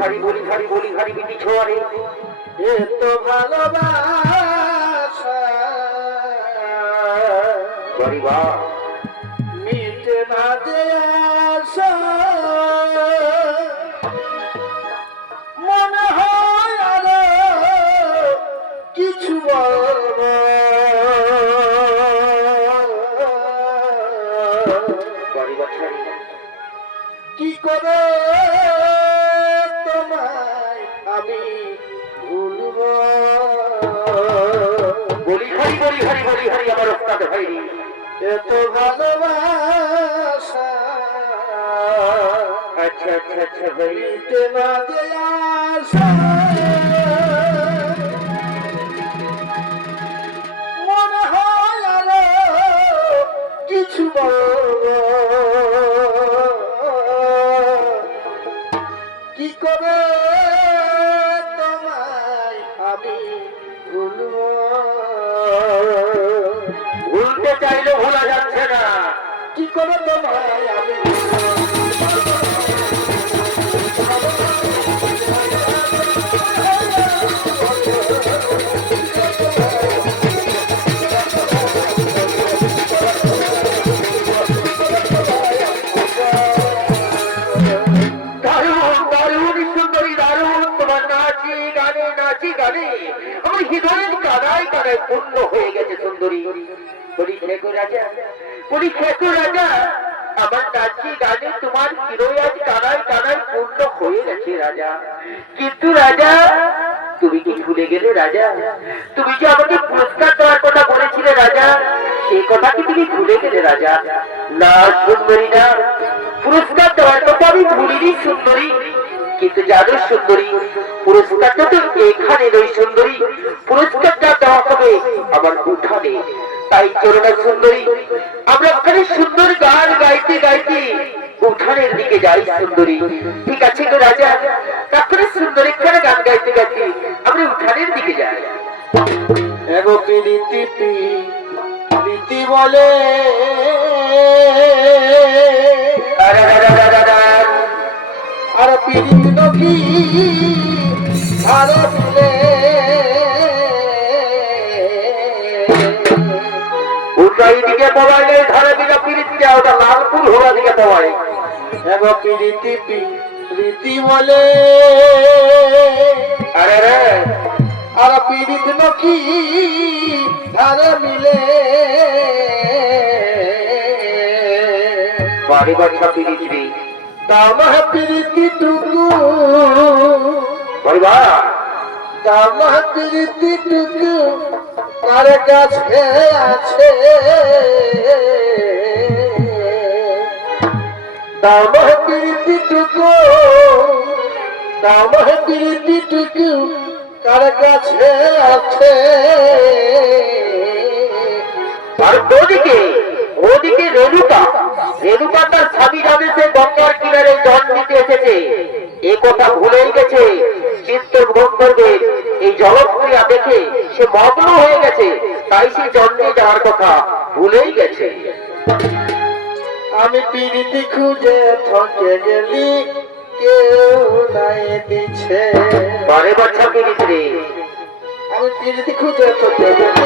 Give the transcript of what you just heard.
বলি হারি বিটি ছোয়ারে এত ভালোবাসা মিটে না যে আশা মনে হয় আরো কিছু বলবো কি করে তোমায় আমি ভুলবো বলি হারি আমার ওস্তাদ ভাই এত ভালোবাসা আচ্ছা ভাই মিটে না যে আশা মনে হয় আরো কিছু বলবো কি করে তোমায় আমি ভুলবো ভুলতে চাইলে ভোলা যাচ্ছে না কি করে তোমায় আমি গানে আমার হৃদয়ের কানায় কানায় পূর্ণ হয়ে গেছে সুন্দরী বলি খেকো রাজা আমার নাচি গানে তোমার হৃদয় আজ কানায় কানায় পূর্ণ হয়ে গেছে রাজা কিন্তু রাজা তুমি কি ভুলে গেলে রাজা তুমি যে আমাকে পুরস্কার দেওয়ার কথা বলেছিলে রাজা সেই কথা কি তুমি ভুলে গেলে রাজা না সুন্দরী না পুরস্কার দেওয়ার কথা আমি ভুলিনি সুন্দরী কিন্তু জানো সুন্দরী পুরস্কারটা তো এখানে নয় সুন্দরী পুরস্কারটা দেওয়া হবে আমার উঠানে তাই চলো না সুন্দরী আমরা ওখানে সুন্দর গান গাইতে গাইতে উঠানের দিকে যাই সুন্দরী ঠিক আছে তো রাজা তারপরে সুন্দরী এখানে গান গাইতে গাইতে আমরা উঠানের দিকে যাই এগো প্রীতি বলে আর প্রীতি নকি ভালো দিলে উঠাই দিকে মোবাইলে ধারে দিকে প্রীতি ওটা লালপুর হোলা দিকে মোবাইল এগো প্রীতি বলে আরে রে আর প্রীতি নকি ধারে মিলে বাড়ি বাচ্চা প্রীতি দামা প্রীতি টুকু বলবা দামা প্রীতি টুকু কার কাছে আছে দামা প্রীতি টুকু কার কাছে আছে আর ওদিকে রেণুকা তার স্বামী রামেশে গঙ্গার কিনারে জল নিতে এসেছে এ কথা ভুলেই গেছে চিত্ত গন্ধর্বের এই জলক্রিয়া দেখে সে মগ্ন হয়ে গেছে তাই সে জল নিয়ে যাওয়ার কথা ভুলেই গেছে আমি প্রীতি খুঁজে থকে গেলি কেউ নাই দিছে বারে বাচ্চা প্রীতি আমি প্রীতি খুঁজে থকে গেলি